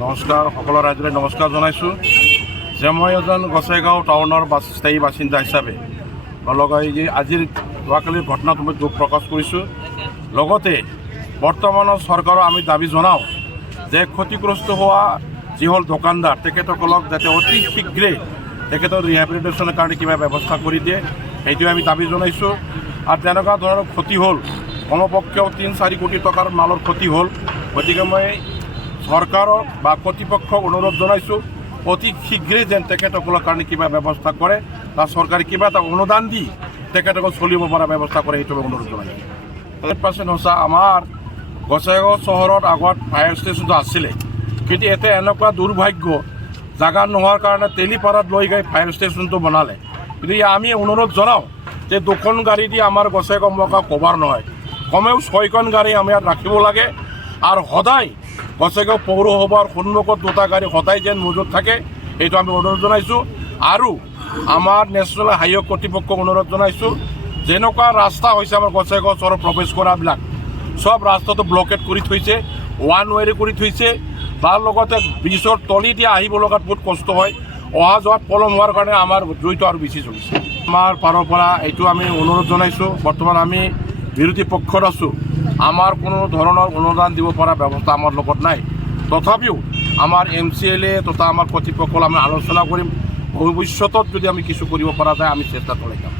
নমস্কাৰ সকলো ৰাইজলৈ নমস্কাৰ জনাইছোঁ যে মই এজন গোসাইগাঁও টাউনৰ স্থায়ী বাসিন্দা হিচাপে আজিৰ যোৱাকালিৰ ঘটনাটো মই দুখ প্ৰকাশ কৰিছোঁ। লগতে বৰ্তমানৰ চৰকাৰৰ আমি দাবী জনাওঁ যে ক্ষতিগ্ৰস্ত হোৱা যিসকল দোকানদাৰ তেখেতসকলক যাতে অতি শীঘ্ৰে তেখেতৰ ৰিহেবিলিটেশ্যনৰ কাৰণে কিবা ব্যৱস্থা কৰি দিয়ে সেইটোৱে আমি দাবী জনাইছোঁ। আৰু তেনেকুৱা ধৰণৰ ক্ষতি হ'ল কমপক্ষেও ৩-৪ কোটি টকাৰ মালৰ ক্ষতি হ'ল। গতিকে মই চৰকাৰক বা কৰ্তৃপক্ষক অনুৰোধ জনাইছোঁ অতি শীঘ্ৰে যেন তেখেতসকলৰ কাৰণে কিবা ব্যৱস্থা কৰে বা চৰকাৰে কিবা এটা অনুদান দি তেখেতসকল চলিব পৰা ব্যৱস্থা কৰে সেইটো অনুৰোধ জনাইছোঁ। 100% সঁচা, আমাৰ গোসাইগাঁও চহৰত আগত ফায়াৰ ষ্টেচনটো আছিলে, কিন্তু এতিয়া এনেকুৱা দুৰ্ভাগ্য জাগা নোহোৱাৰ কাৰণে তেলিপাৰাত লৈ গৈ ফায়াৰ ষ্টেচনটো বনালে। কিন্তু আমি অনুৰোধ জনাওঁ যে 2খন গাড়ী দি আমাৰ গোসাইগাঁও মহাগাঁও কভাৰ নহয়, কমেও 6খন গাড়ী আমি ইয়াত ৰাখিব লাগে। আৰু সদায় গোসাইগাঁও পৌৰসভাৰ সন্মুখত 2টা গাড়ী সদায় যেন মজুত থাকে এইটো আমি অনুৰোধ জনাইছোঁ। আৰু আমাৰ নেশ্যনেল হাইৱে কৰ্তৃপক্ষক অনুৰোধ জনাইছোঁ যেনেকুৱা ৰাস্তা হৈছে আমাৰ গোসাইগাঁও চহৰত প্ৰৱেশ কৰাবিলাক সব ৰাস্তাটো ব্লকেট কৰি থৈছে, 1 ৱে কৰি থৈছে। তাৰ লগতে ব্ৰিজৰ তলি দিয়া আহিব লগাত বহুত কষ্ট হয়, অহা যোৱাত পলম হোৱাৰ কাৰণে আমাৰ জড়িত আৰু বেছি চলিছে। আমাৰ পাৰৰ পৰা এইটো আমি অনুৰোধ জনাইছোঁ, বৰ্তমান আমি বিৰোধী পক্ষত আছোঁ, আমাৰ কোনো ধৰণৰ অনুদান দিব পৰা ব্যৱস্থা আমাৰ লগত নাই। তথাপিও আমাৰ MCLA তথা আমাৰ কৰ্তৃপক্ষক আমি আলোচনা কৰিম, ভৱিষ্যতত যদি আমি কিছু কৰিব পৰা যায় আমি চেষ্টা চলাই যাম।